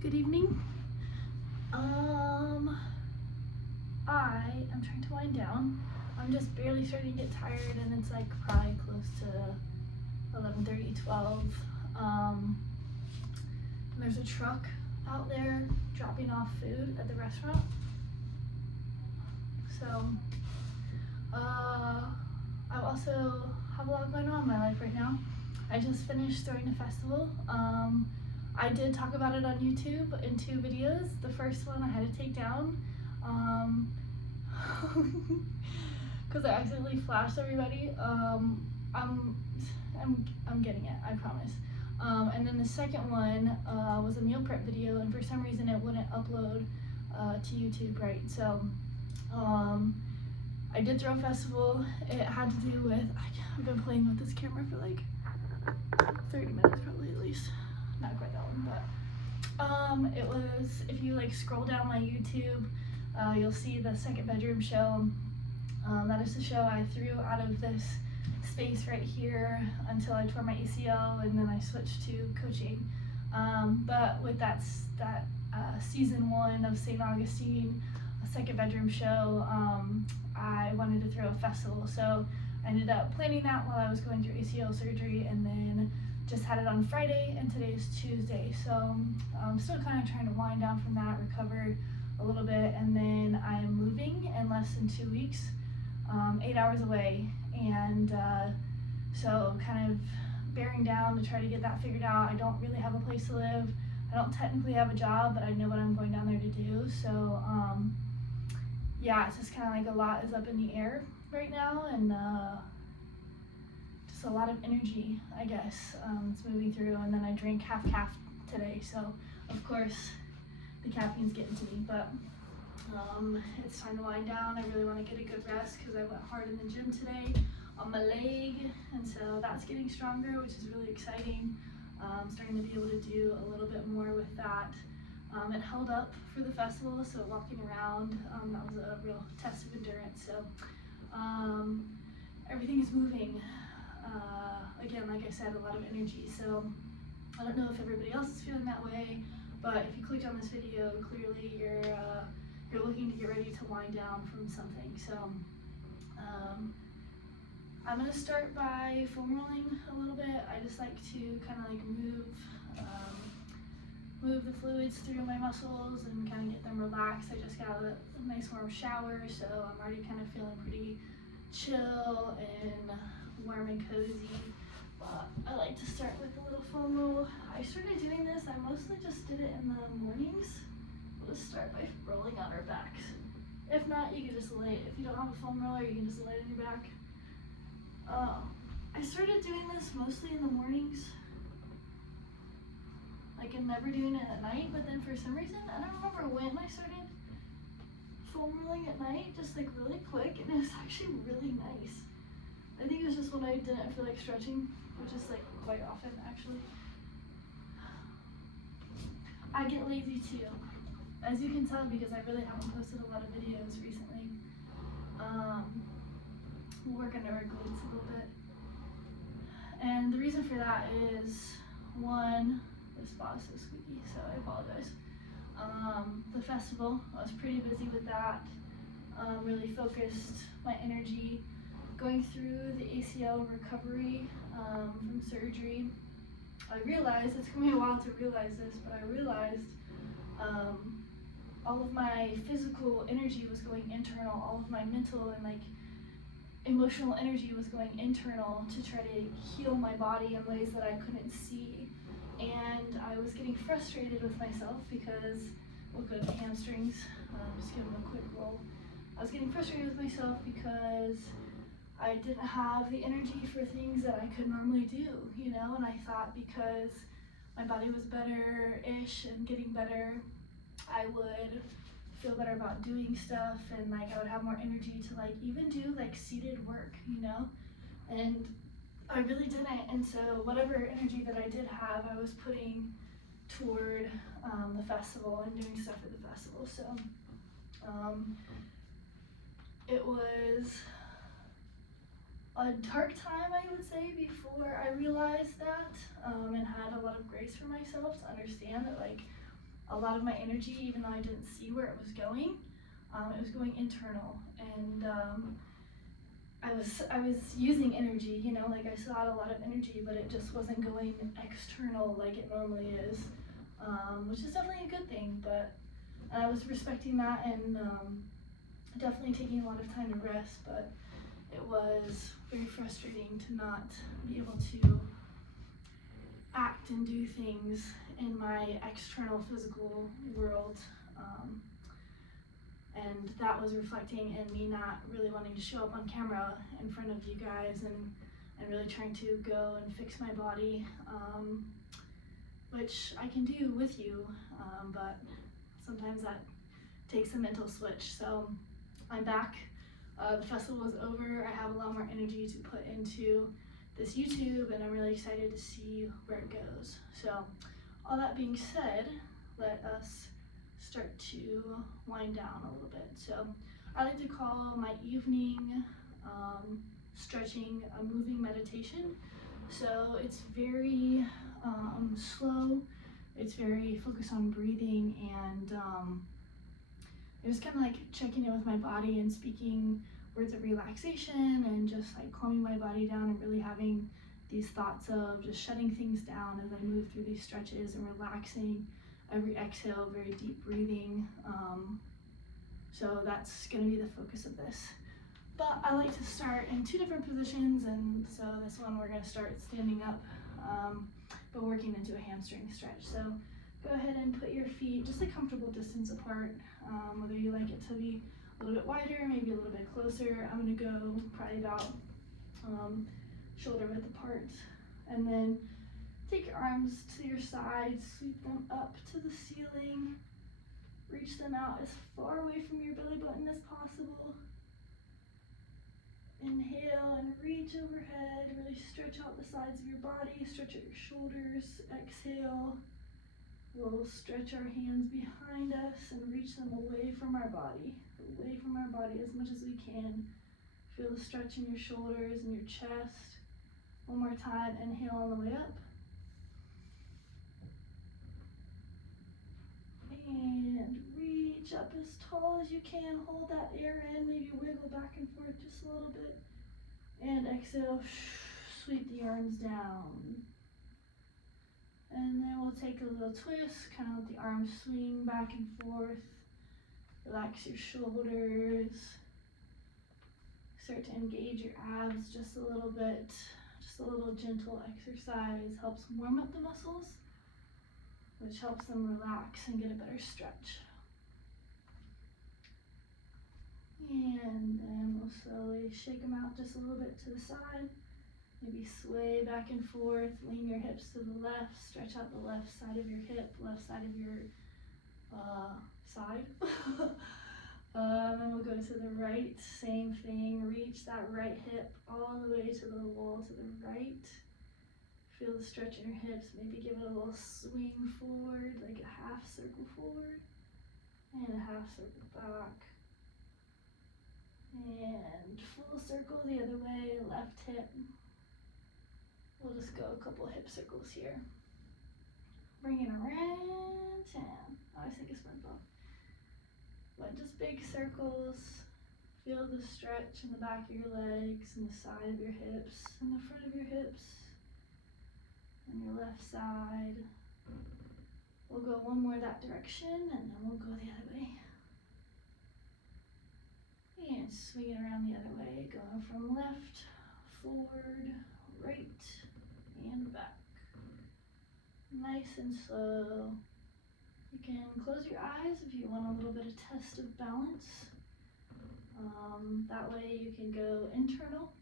Good evening. I am trying to wind down. I'm just barely starting to get tired, and it's like probably close to 11:30, 12. There's a truck out there dropping off food at the restaurant. So, I also have a lot going on in my life right now. I just finished throwing a festival. I did talk about it on YouTube in 2 videos. The first one I had to take down because I accidentally flashed everybody. I'm getting it, I promise. And then the second one was a meal prep video, and for some reason it wouldn't upload to YouTube, right? So I did throw a festival. It had to do with, I've been playing with this camera for like 30 minutes probably at least. Not quite that long, but it was, if you like scroll down my YouTube, you'll see the second bedroom show. That is the show I threw out of this space right here until I tore my ACL, and then I switched to coaching. But with that season 1 of St. Augustine, a second bedroom show, I wanted to throw a festival. So I ended up planning that while I was going through ACL surgery, and then just had it on Friday, and today is Tuesday. So I'm still kind of trying to wind down from that, recover a little bit, and then I am moving in less than 2 weeks, 8 hours away, and so kind of bearing down to try to get that figured out. I don't really have a place to live. I don't technically have a job, but I know what I'm going down there to do. So yeah, it's just kind of like a lot is up in the air right now, and just a lot of energy, I guess. It's moving through, and then I drank half calf today, so of course the caffeine's getting to me, but it's time to wind down. I really want to get a good rest because I went hard in the gym today on my leg, and so that's getting stronger, which is really exciting. I'm starting to be able to do a little bit more with that. It held up for the festival, so walking around, that was a real test of endurance. So everything is moving. Again, like I said, a lot of energy. So I don't know if everybody else is feeling that way, but if you clicked on this video, clearly you're looking to get ready to wind down from something. So I'm gonna start by foam rolling a little bit. I just like to kind of like move the fluids through my muscles and kind of get them relaxed. I just got a nice warm shower, so I'm already kind of feeling pretty chill and warm and cozy. But I like to start with a little foam roll. I started doing this, I mostly just did it in the mornings. We'll just start by rolling on our backs. If not, you can just lay it. If you don't have a foam roller, you can just lay it on your back. I started doing this mostly in the mornings. Like, I'm never doing it at night, but then for some reason, I don't remember when I started foam rolling at night, just like really quick, and it was actually really nice. I think it was just when I didn't feel like stretching, which is like quite often actually. I get lazy too, as you can tell, because I really haven't posted a lot of videos recently. We'll work under our glutes a little bit. And the reason for that is, one, this spot is so squeaky, so I apologize. The festival, I was pretty busy with that. Really focused my energy going through the ACL recovery from surgery. I realized, it's gonna be a while to realize this, but I realized all of my physical energy was going internal, all of my mental and like emotional energy was going internal to try to heal my body in ways that I couldn't see. And I was getting frustrated with myself because, we'll go to hamstrings, just give them a quick roll. I was getting frustrated with myself because I didn't have the energy for things that I could normally do, you know, and I thought because my body was better-ish and getting better, I would feel better about doing stuff, and like I would have more energy to like even do like seated work, you know, and I really didn't. And so whatever energy that I did have, I was putting toward the festival and doing stuff at the festival. So it was a dark time, I would say, before I realized that, and had a lot of grace for myself to understand that like a lot of my energy, even though I didn't see where it was going internal, and I was using energy, you know, like I still had a lot of energy, but it just wasn't going external like it normally is, which is definitely a good thing. But I was respecting that, and definitely taking a lot of time to rest, but it was very frustrating to not be able to act and do things in my external physical world, and that was reflecting in me not really wanting to show up on camera in front of you guys, and really trying to go and fix my body, which I can do with you, but sometimes that takes a mental switch. So I'm back. The festival is over. I have a lot more energy to put into this YouTube, and I'm really excited to see where it goes. So all that being said, let us start to wind down a little bit. So I like to call my evening stretching a moving meditation. So it's very slow. It's very focused on breathing, and it was kind of like checking in with my body and speaking words of relaxation, and just like calming my body down, and really having these thoughts of just shutting things down as I move through these stretches, and relaxing every exhale, very deep breathing. So that's going to be the focus of this. But I like to start in 2 different positions, and so this one we're going to start standing up, but working into a hamstring stretch. So go ahead and put your feet just a comfortable distance apart, whether you like it to be a little bit wider, maybe a little bit closer. I'm going to go probably about shoulder width apart, and then take your arms to your sides, sweep them up to the ceiling, reach them out as far away from your belly button as possible. Inhale and reach overhead, really stretch out the sides of your body, stretch out your shoulders. Exhale, we'll stretch our hands behind us and reach them away from our body as much as we can. Feel the stretch in your shoulders and your chest. One more time, inhale on the way up. And reach up as tall as you can. Hold that air in, maybe wiggle back and forth just a little bit. And exhale, sweep the arms down. And then we'll take a little twist, kind of let the arms swing back and forth. Relax your shoulders. Start to engage your abs just a little bit. Just a little gentle exercise helps warm up the muscles, which helps them relax and get a better stretch. And then we'll slowly shake them out just a little bit to the side. Maybe sway back and forth, lean your hips to the left, stretch out the left side of your hip, left side of your side. Then we'll go to the right, same thing, reach that right hip all the way to the wall to the right. Feel the stretch in your hips, maybe give it a little swing forward, like a half circle forward, and a half circle back. And full circle the other way, left hip. We'll just go a couple hip circles here. Bring it around town. I always think it's fun though. But just big circles. Feel the stretch in the back of your legs, and the side of your hips, and the front of your hips, and your left side. We'll go one more that direction, and then we'll go the other way. And swing it around the other way, going from left, forward, right, and back. Nice and slow. You can close your eyes if you want a little bit of test of balance. That way you can go internal.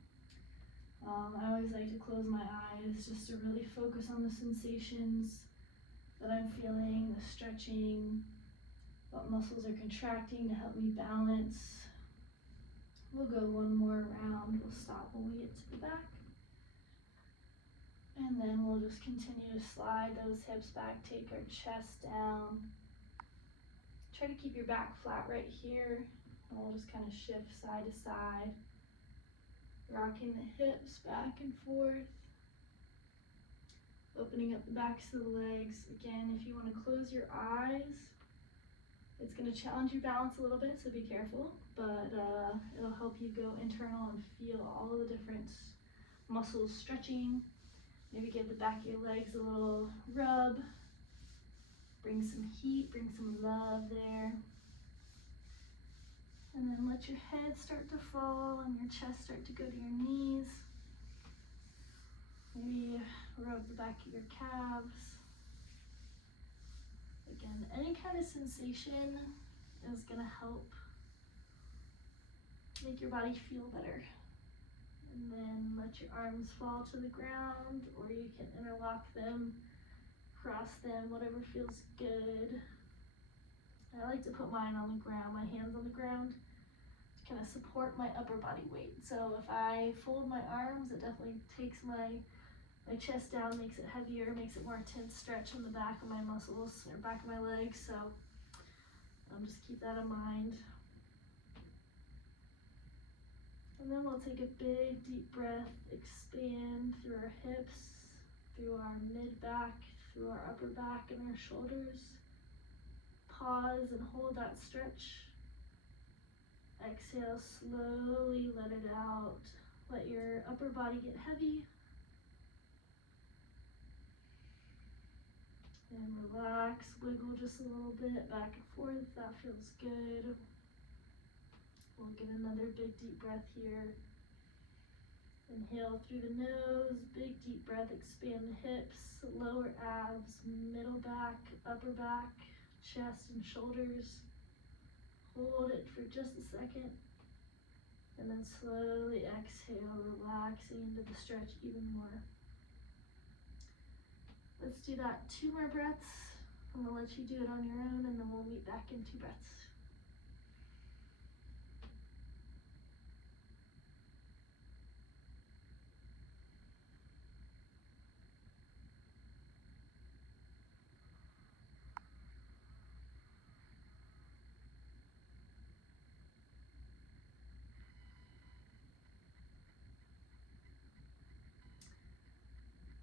I always like to close my eyes just to really focus on the sensations that I'm feeling, the stretching, what muscles are contracting to help me balance. We'll go one more round. We'll stop when we get to the back. And then we'll just continue to slide those hips back, take our chest down. Try to keep your back flat right here. And we'll just kind of shift side to side, rocking the hips back and forth. Opening up the backs of the legs. Again, if you want to close your eyes, it's going to challenge your balance a little bit, so be careful, but it'll help you go internal and feel all of the different muscles stretching. Maybe give the back of your legs a little rub. Bring some heat, bring some love there. And then let your head start to fall and your chest start to go to your knees. Maybe rub the back of your calves. Again, any kind of sensation is going to help make your body feel better. And then let your arms fall to the ground, or you can interlock them, cross them, whatever feels good. I like to put mine on the ground, my hands on the ground, to kind of support my upper body weight. So if I fold my arms, it definitely takes my chest down, makes it heavier, makes it more intense stretch on the back of my muscles or back of my legs. So just keep that in mind. And then we'll take a big deep breath, expand through our hips, through our mid back, through our upper back and our shoulders. Pause and hold that stretch. Exhale, slowly let it out. Let your upper body get heavy. And relax, wiggle just a little bit back and forth if that feels good. We'll get another big deep breath here. Inhale through the nose, big deep breath, expand the hips, lower abs, middle back, upper back, chest and shoulders. Hold it for just a second. And then slowly exhale, relaxing into the stretch even more. Let's do that 2 more breaths. I'm going to let you do it on your own, and then we'll meet back in 2 breaths.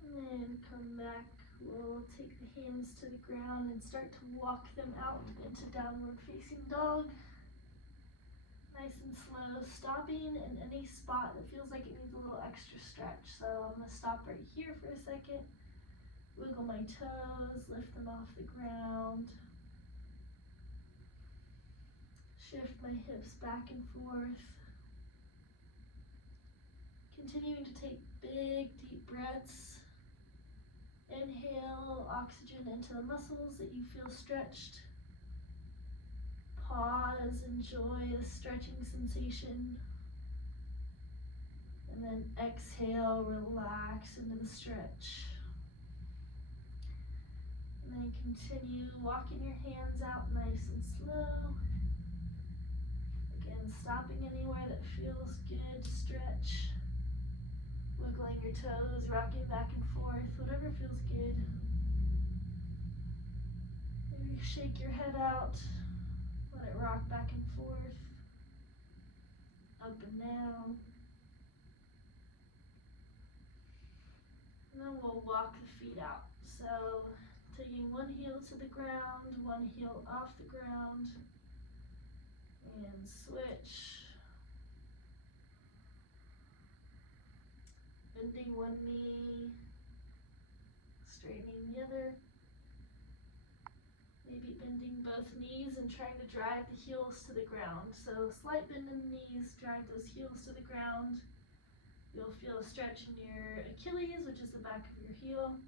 And then come back. We'll take the hands to the ground and start to walk them out into downward facing dog. Nice and slow, stopping in any spot that feels like it needs a little extra stretch. So I'm going to stop right here for a second. Wiggle my toes, lift them off the ground. Shift my hips back and forth. Continuing to take big, deep breaths. Inhale oxygen into the muscles that you feel stretched. Pause, enjoy the stretching sensation. And then exhale, relax into the stretch. And then continue walking your hands out nice and slow. Again, stopping anywhere that feels good to stretch. Wiggling your toes, rocking back and forth, whatever feels good. Maybe shake your head out, let it rock back and forth, up and down. And then we'll walk the feet out. So taking one heel to the ground, one heel off the ground, and switch. Bending one knee, straightening the other. Maybe bending both knees and trying to drive the heels to the ground. So slight bend in the knees, drive those heels to the ground. You'll feel a stretch in your Achilles, which is the back of your heel.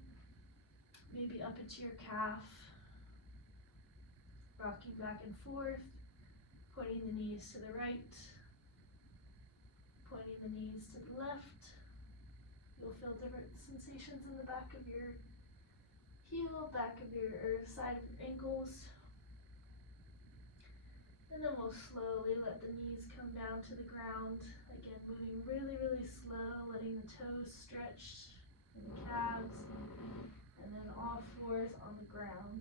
Maybe up into your calf. Rocking back and forth, pointing the knees to the right, pointing the knees to the left. You'll feel different sensations in the back of your heel, back of your side of your ankles. And then we'll slowly let the knees come down to the ground. Again, moving really, really slow, letting the toes stretch and the calves. And then all fours on the ground.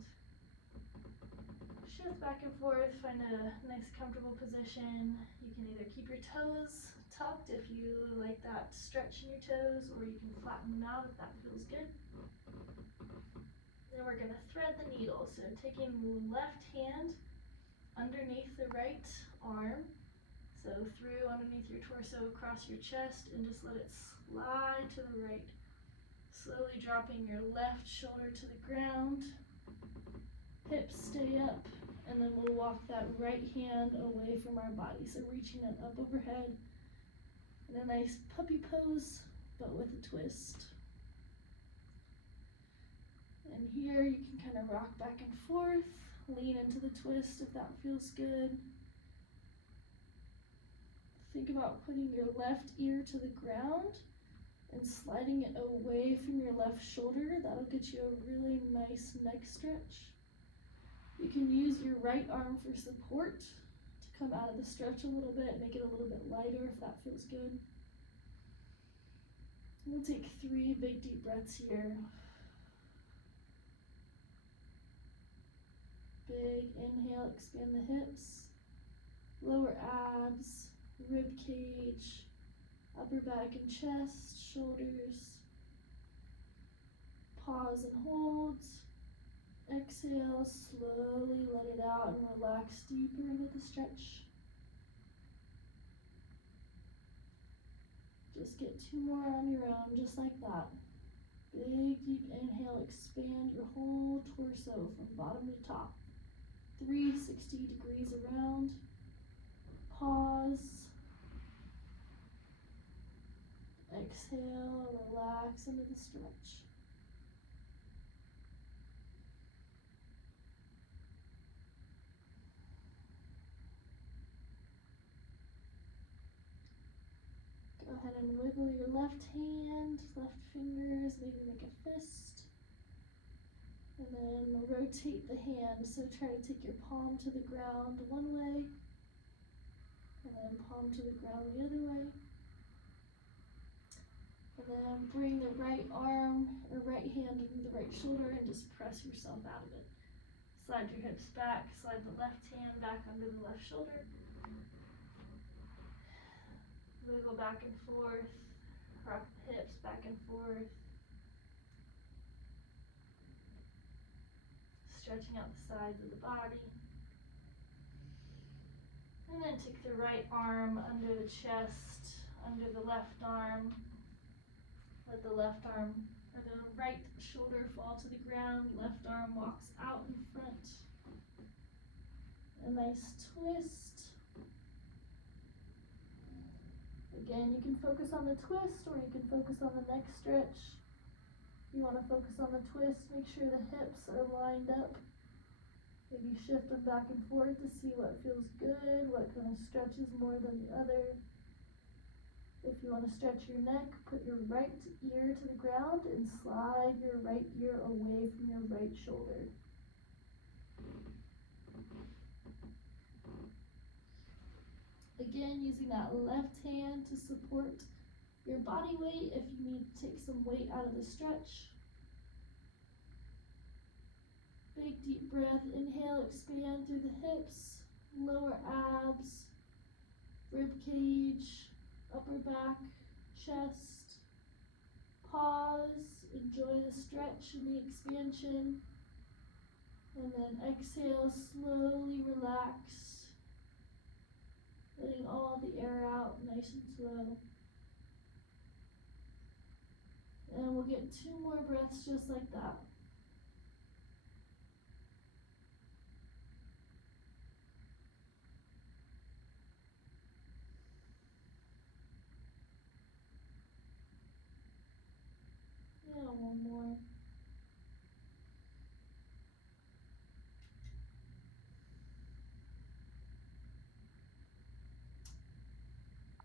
Shift back and forth, find a nice comfortable position. You can either keep your toes tucked if you like that stretch in your toes, or you can flatten them out if that feels good. Then we're gonna thread the needle. So taking the left hand underneath the right arm, so through underneath your torso, across your chest, and just let it slide to the right. Slowly dropping your left shoulder to the ground, hips stay up, and then we'll walk that right hand away from our body. So reaching it up overhead, and a nice puppy pose, but with a twist. And here you can kind of rock back and forth, lean into the twist if that feels good. Think about putting your left ear to the ground and sliding it away from your left shoulder. That'll get you a really nice neck stretch. You can use your right arm for support to come out of the stretch a little bit, make it a little bit lighter if that feels good. We'll take 3 big deep breaths here. Big inhale, expand the hips, lower abs, rib cage, upper back and chest, shoulders. Pause and hold. Exhale, slowly let it out and relax deeper into the stretch. Just get 2 more on your own, just like that. Big deep inhale, expand your whole torso from bottom to top. 360 degrees around. Pause. Exhale, relax into the stretch. Go ahead and wiggle your left hand, left fingers, maybe make a fist. And then rotate the hand, so try to take your palm to the ground one way, and then palm to the ground the other way. And then bring the right arm or right hand under the right shoulder and just press yourself out of it. Slide your hips back, slide the left hand back under the left shoulder. Wiggle back and forth, rock the hips back and forth. Stretching out the sides of the body. And then take the right arm under the chest, under the left arm. Let the left arm or the right shoulder fall to the ground. Left arm walks out in front. A nice twist. Again, you can focus on the twist or you can focus on the neck stretch. You want to focus on the twist, make sure the hips are lined up. Maybe shift them back and forth to see what feels good, what kind of stretches more than the other. If you want to stretch your neck, put your right ear to the ground and slide your right ear away from your right shoulder. Again, using that left hand to support your body weight if you need to take some weight out of the stretch. Big deep breath, inhale, expand through the hips, lower abs, rib cage, upper back, chest. Pause, enjoy the stretch and the expansion. And then exhale, slowly relax, letting all the air out nice and slow. And we'll get 2 more breaths just like that. Yeah, 1 more.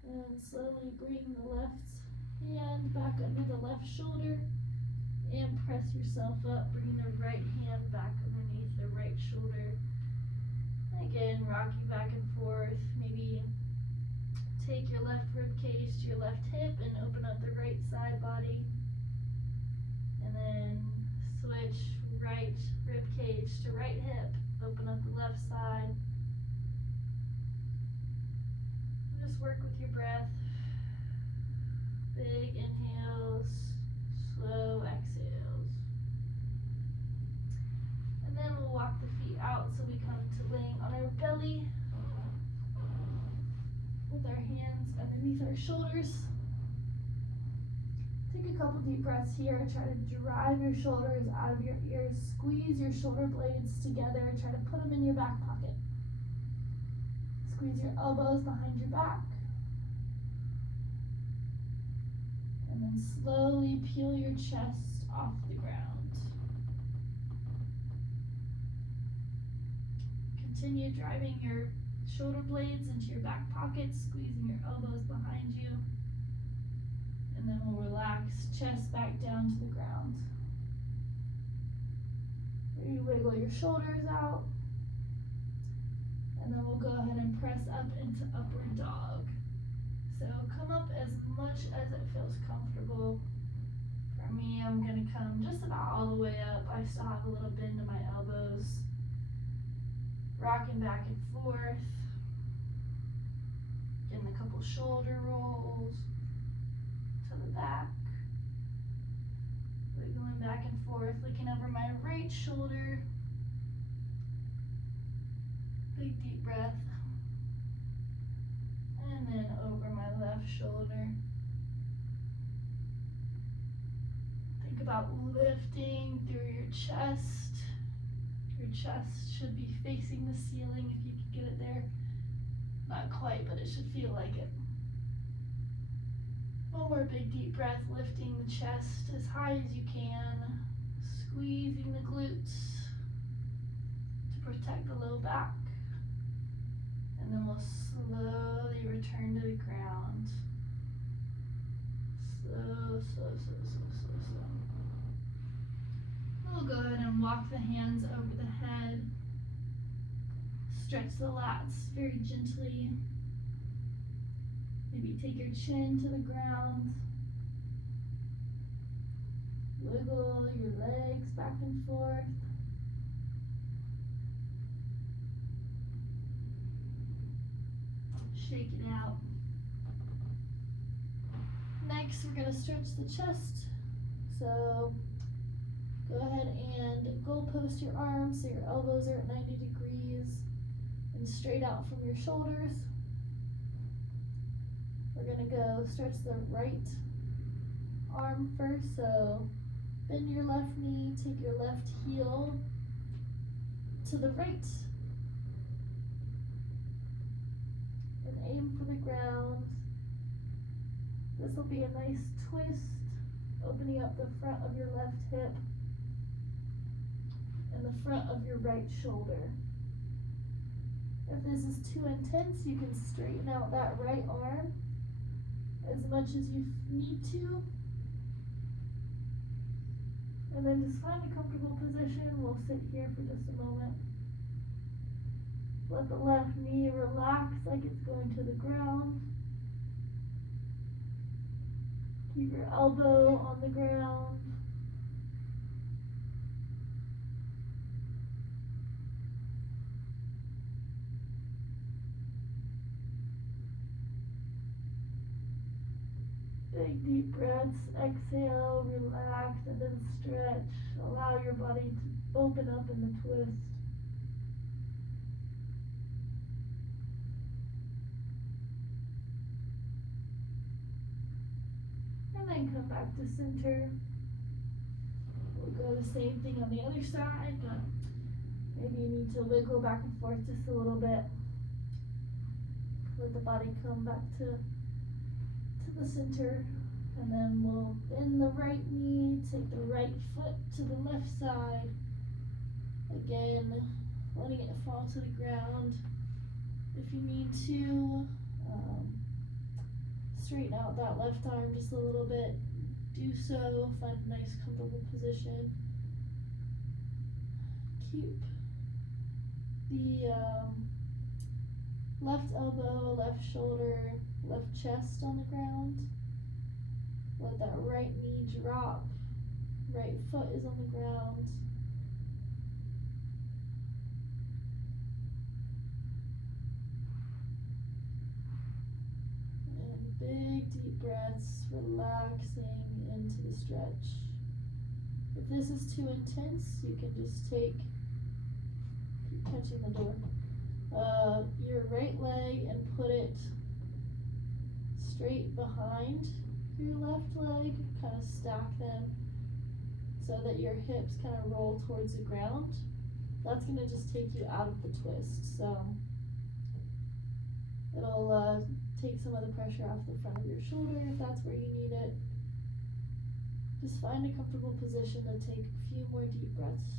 And slowly bring the left hand back under the left shoulder and press yourself up. Bring the right hand back underneath the right shoulder. Again, rocking back and forth. Maybe take your left rib cage to your left hip and open up the right side body. And then switch right rib cage to right hip. Open up the left side. Just work with your breath. Big inhales, slow exhales. then we'll walk the feet out so we come to laying on our belly with our hands underneath our shoulders. Take a couple deep breaths here. Try to drive your shoulders out of your ears. Squeeze your shoulder blades together. Try to put them in your back pocket. Squeeze your elbows behind your back. And then slowly peel your chest off the ground. Continue driving your shoulder blades into your back pocket, squeezing your elbows behind you. And then we'll relax, chest back down to the ground. You wiggle your shoulders out. And then we'll go ahead and press up into upward dog. So come up as much as it feels comfortable. For me, I'm gonna come just about all the way up. I still have a little bend in my elbows. Rocking back and forth. Getting a couple shoulder rolls to the back. Wiggling back and forth, looking over my right shoulder. Big deep breath. And then over my left shoulder. Think about lifting through your chest. Your chest should be facing the ceiling if you can get it there. Not quite, but it should feel like it. One more big deep breath, lifting the chest as high as you can. Squeezing the glutes to protect the low back. And then we'll slowly return to the ground. Slow. We'll go ahead and walk the hands over the head. Stretch the lats very gently. Maybe take your chin to the ground. Wiggle your legs back and forth. Shake it out. Next, we're going to stretch the chest. So go ahead and goal post your arms so your elbows are at 90 degrees and straight out from your shoulders. We're going to go stretch the right arm first. So bend your left knee, take your left heel to the right. And aim for the ground. This will be a nice twist, opening up the front of your left hip and the front of your right shoulder. If this is too intense, you can straighten out that right arm as much as you need to. And then just find a comfortable position. We'll sit here for just a moment. Let the left knee relax like it's going to the ground. Keep your elbow on the ground. Big deep breaths. Exhale, relax, and then stretch. Allow your body to open up in the twist. And then come back to center. We'll go the same thing on the other side, but maybe you need to wiggle back and forth just a little bit. Let the body come back to the center. And then we'll bend the right knee, take the right foot to the left side. Again, letting it fall to the ground. If you need to, straighten out that left arm just a little bit. Do so, find a nice comfortable position. Keep the left elbow, left shoulder, left chest on the ground. Let that right knee drop. Right foot is on the ground. And big deep breaths, relaxing into the stretch. If this is too intense, you can just take touching the door. Your right leg and put it straight behind your left leg, kind of stack them so that your hips kind of roll towards the ground. That's gonna just take you out of the twist, so it'll take some of the pressure off the front of your shoulder if that's where you need it. Just find a comfortable position to take a few more deep breaths.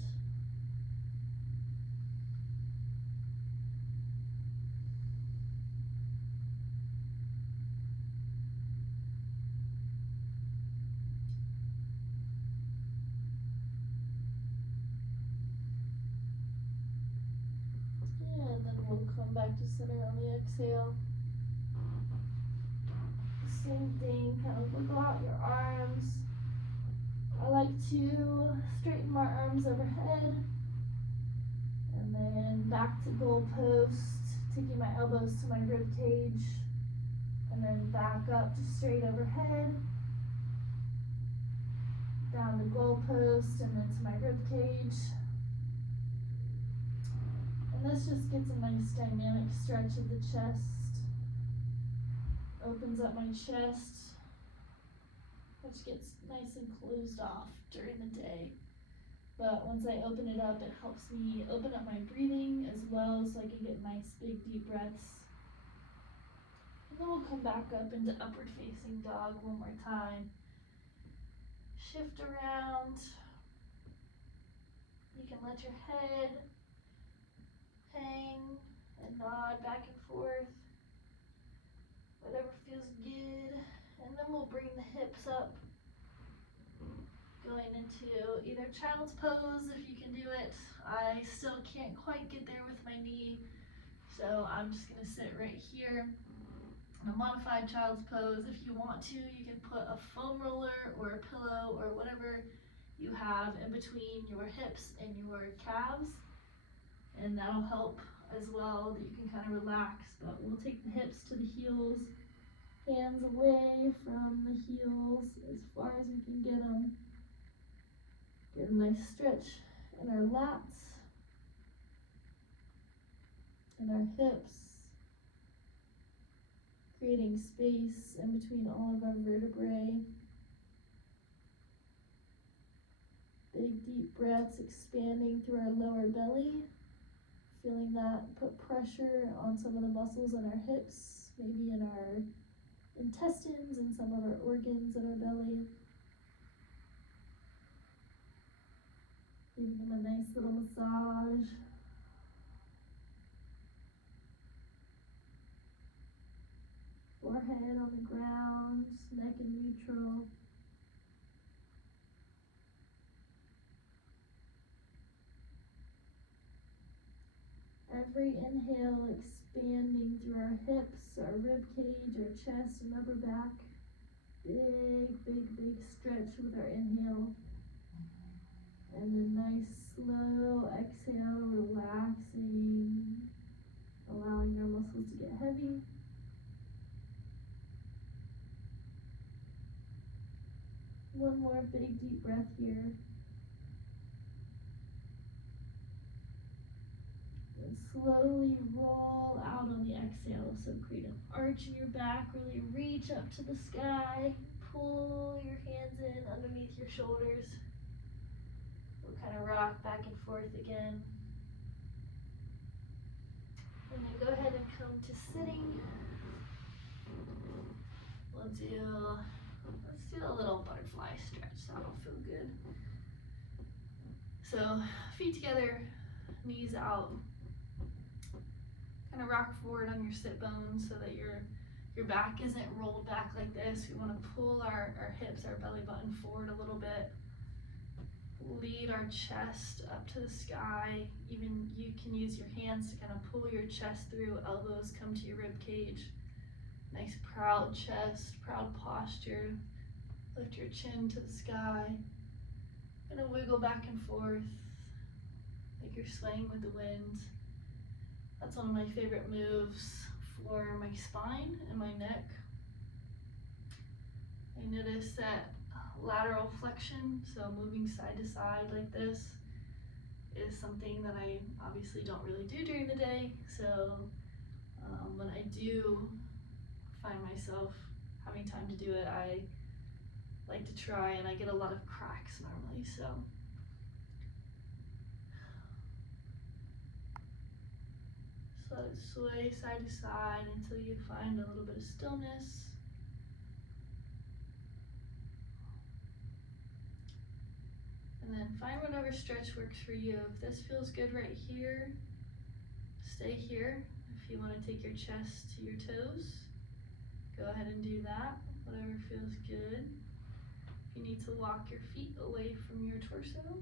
And then we'll come back to center on the exhale. Same thing, kind of wiggle out your arms. I like to straighten my arms overhead and then back to goal post, taking my elbows to my rib cage, and then back up to straight overhead, down to goal post, and then to my rib cage. And this just gets a nice dynamic stretch of the chest, opens up my chest, which gets nice and closed off during the day. But once I open it up, it helps me open up my breathing as well, so I can get nice big deep breaths. And then we'll come back up into upward facing dog one more time. Shift around. You can let your head hang and nod back and forth, whatever feels good. And then we'll bring the hips up, going into either child's pose if you can do it. I still can't quite get there with my knee, so I'm just gonna sit right here in a modified child's pose. If you want to, you can put a foam roller or a pillow or whatever you have in between your hips and your calves, and that'll help as well, that you can kind of relax. But we'll take the hips to the heels, hands away from the heels as far as we can get them. Get a nice stretch in our lats and our hips, creating space in between all of our vertebrae. Big deep breaths expanding through our lower belly, feeling that put pressure on some of the muscles in our hips, maybe in our intestines and some of our organs in our belly. Give them a nice little massage. Forehead on the ground, neck in neutral. Every inhale expanding through our hips, our rib cage, our chest and upper back. Big, big, big stretch with our inhale. And then nice slow exhale, relaxing, allowing our muscles to get heavy. One more big deep breath here. And slowly roll out on the exhale. So create an arch in your back, really reach up to the sky, pull your hands in underneath your shoulders. We'll kind of rock back and forth again. And then go ahead and come to sitting. Let's do a little butterfly stretch. That'll feel good. So feet together, knees out. Kind of rock forward on your sit bones so that your back isn't rolled back like this. We want to pull our hips, our belly button forward a little bit. Lead our chest up to the sky. Even you can use your hands to kind of pull your chest through. Elbows come to your rib cage. Nice proud chest, proud posture. Lift your chin to the sky. Gonna wiggle back and forth like you're swaying with the wind. That's one of my favorite moves for my spine and my neck. I notice that lateral flexion, so moving side to side like this, is something that I obviously don't really do during the day. So when I do find myself having time to do it, I like to try, and I get a lot of cracks normally. So just let it sway side to side until you find a little bit of stillness. And then find whatever stretch works for you. If this feels good right here, stay here. If you want to take your chest to your toes, go ahead and do that. Whatever feels good. If you need to walk your feet away from your torso,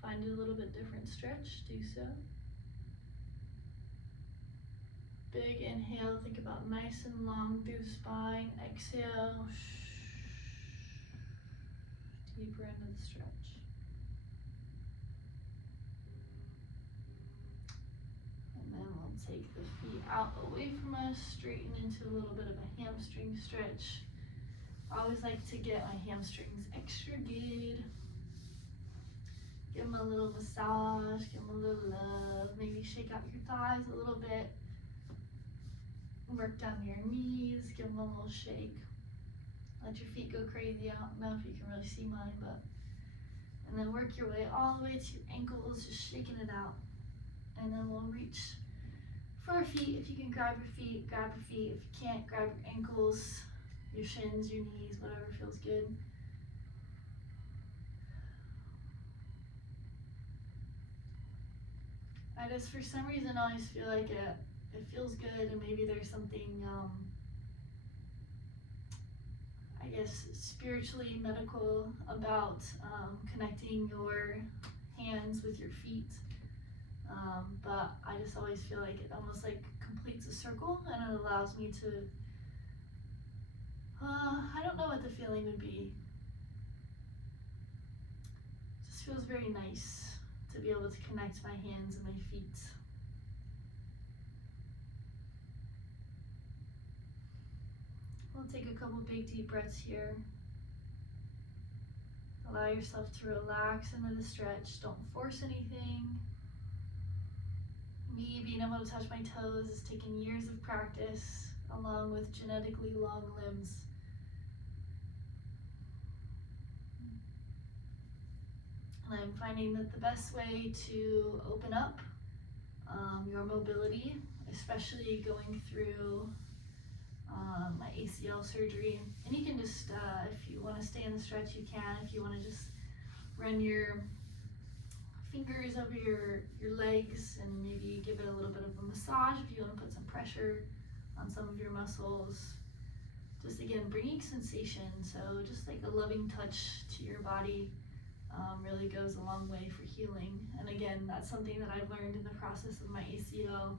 find a little bit different stretch, do so. Big inhale, think about nice and long through the spine. Exhale, deeper into the stretch. And then we'll take the feet out away from us, straighten into a little bit of a hamstring stretch. I always like to get my hamstrings extra good. Give them a little massage, give them a little love. Maybe shake out your thighs a little bit. Work down your knees, give them a little shake. Let your feet go crazy. I don't know if you can really see mine, but. And then work your way all the way to your ankles, just shaking it out. And then we'll reach for our feet. If you can grab your feet, grab your feet. If you can't, grab your ankles, your shins, your knees, whatever feels good. I just, for some reason, always feel like it feels good, and maybe there's something, I guess, spiritually medical about connecting your hands with your feet. But I just always feel like it almost like completes a circle, and it allows me to, I don't know what the feeling would be. It just feels very nice to be able to connect my hands and my feet. We'll take a couple big deep breaths here. Allow yourself to relax into the stretch. Don't force anything. Me being able to touch my toes is taking years of practice, along with genetically long limbs. And I'm finding that the best way to open up your mobility, especially going through my ACL surgery, and you can just, if you want to stay in the stretch, you can. If you want to just run your fingers over your legs and maybe give it a little bit of a massage if you want to put some pressure on some of your muscles. Just again, bringing sensation, so just like a loving touch to your body really goes a long way for healing. And again, that's something that I've learned in the process of my ACL.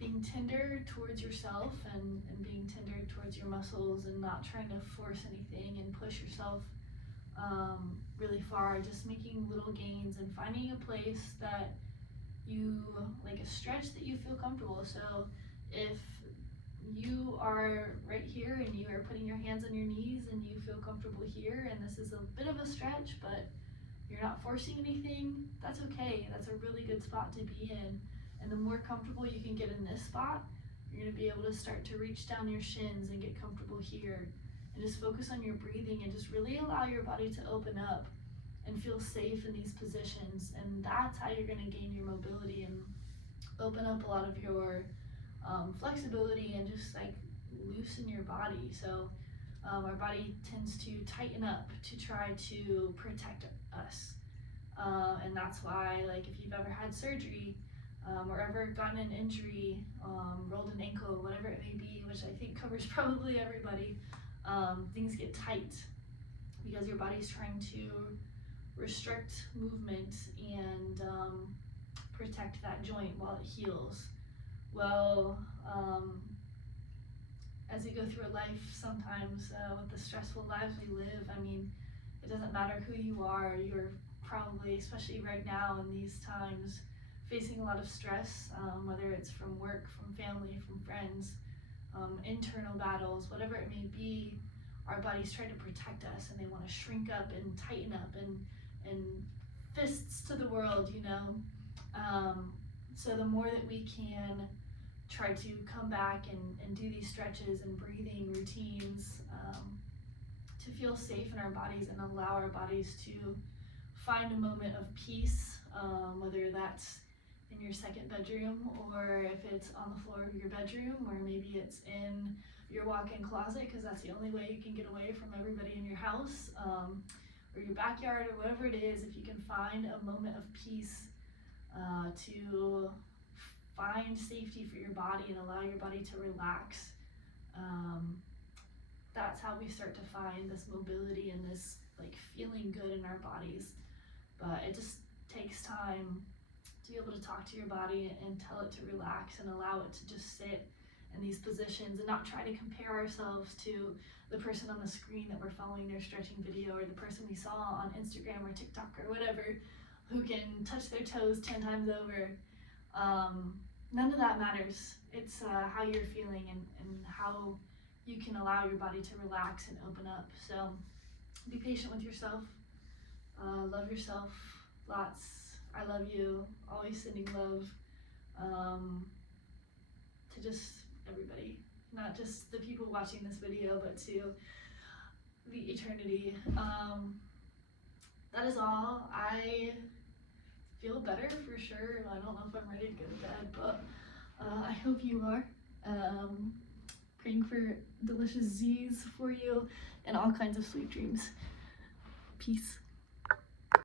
Being tender towards yourself and being tender towards your muscles, and not trying to force anything and push yourself really far, just making little gains and finding a place that you, like a stretch that you feel comfortable. So if you are right here and you are putting your hands on your knees and you feel comfortable here, and this is a bit of a stretch, but you're not forcing anything, that's okay. That's a really good spot to be in. And the more comfortable you can get in this spot, you're going to be able to start to reach down your shins and get comfortable here. And just focus on your breathing and just really allow your body to open up and feel safe in these positions. And that's how you're going to gain your mobility and open up a lot of your flexibility and just like loosen your body. So our body tends to tighten up to try to protect us. And that's why, like, if you've ever had surgery, or ever gotten an injury, rolled an ankle, whatever it may be, which I think covers probably everybody, things get tight because your body's trying to restrict movement and protect that joint while it heals. Well, as we go through a life, sometimes with the stressful lives we live, I mean, it doesn't matter who you are, you're probably, especially right now in these times, facing a lot of stress, whether it's from work, from family, from friends, internal battles, whatever it may be. our bodies try to protect us and they want to shrink up and tighten up and fists to the world, you know. So the more that we can try to come back and do these stretches and breathing routines to feel safe in our bodies and allow our bodies to find a moment of peace, whether that's in your second bedroom or if it's on the floor of your bedroom, or maybe it's in your walk-in closet because that's the only way you can get away from everybody in your house, or your backyard, or whatever it is. If you can find a moment of peace to find safety for your body and allow your body to relax, that's how we start to find this mobility and this like feeling good in our bodies. But it just takes time to be able to talk to your body and tell it to relax and allow it to just sit in these positions and not try to compare ourselves to the person on the screen that we're following their stretching video, or the person we saw on Instagram or TikTok or whatever who can touch their toes 10 times over. None of that matters. It's how you're feeling and how you can allow your body to relax and open up. So be patient with yourself. Love yourself lots. I love you. Always sending love to just everybody, not just the people watching this video, but to the eternity. That is all. I feel better for sure. I don't know if I'm ready to go to bed, but I hope you are. Praying for delicious Z's for you and all kinds of sweet dreams. Peace.